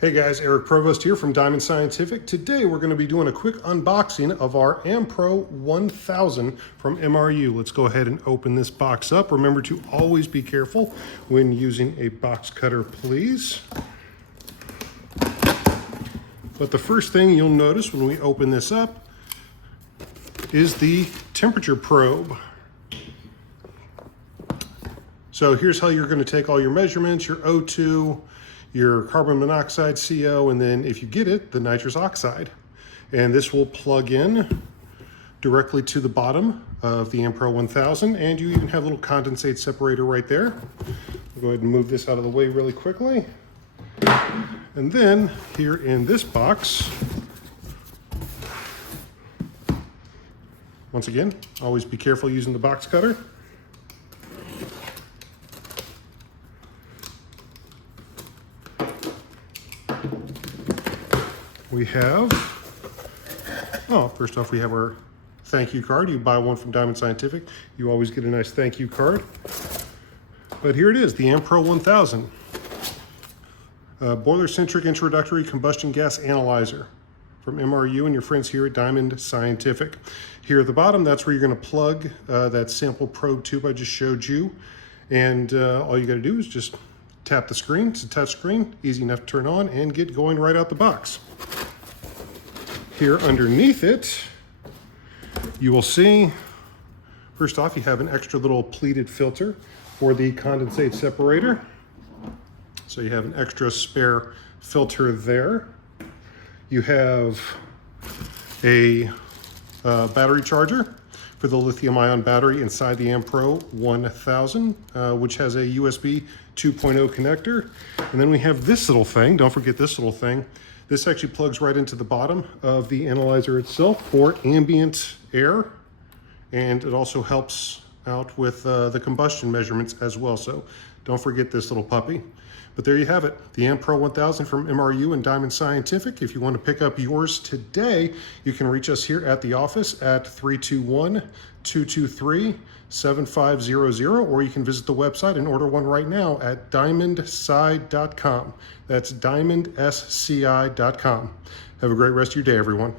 Hey guys, Eric Provost here from Diamond Scientific. Today we're going to be doing a quick unboxing of our AMPRO 1000 from MRU. Let's go ahead and open this box up. Remember to always be careful when using a box cutter, please. But the first thing you'll notice when we open this up is the temperature probe. So here's how you're going to take all your measurements, your O2, your carbon monoxide, CO, and then if you get it, the nitrous oxide. And this will plug in directly to the bottom of the AMPRO 1000, and you even have a little condensate separator right there. I'll go ahead and move this out of the way really quickly. And then here in this box, once again, always be careful using the box cutter. We have, first off we have our thank you card. You buy one from Diamond Scientific, you always get a nice thank you card. But here it is, the AMPRO 1000. Boiler-centric introductory combustion gas analyzer from MRU and your friends here at Diamond Scientific. Here at the bottom, that's where you're going to plug that sample probe tube I just showed you. And all you got to do is just tap the screen. It's a touch screen, easy enough to turn on and get going right out the box. Here underneath it, you will see, first off, you have an extra little pleated filter for the condensate separator. So you have an extra spare filter there. You have a battery charger for the lithium-ion battery inside the AMPRO 1000, which has a USB 2.0 connector. And then we have this little thing. Don't forget this little thing. This actually plugs right into the bottom of the analyzer itself for ambient air, and it also helps out with the combustion measurements as well. So don't forget this little puppy. But there you have it, the AMPRO 1000 from MRU and Diamond Scientific. If you want to pick up yours today, you can reach us here at the office at 321-223-7500, or you can visit the website and order one right now at diamondsci.com. That's diamondsci.com. Have a great rest of your day, everyone.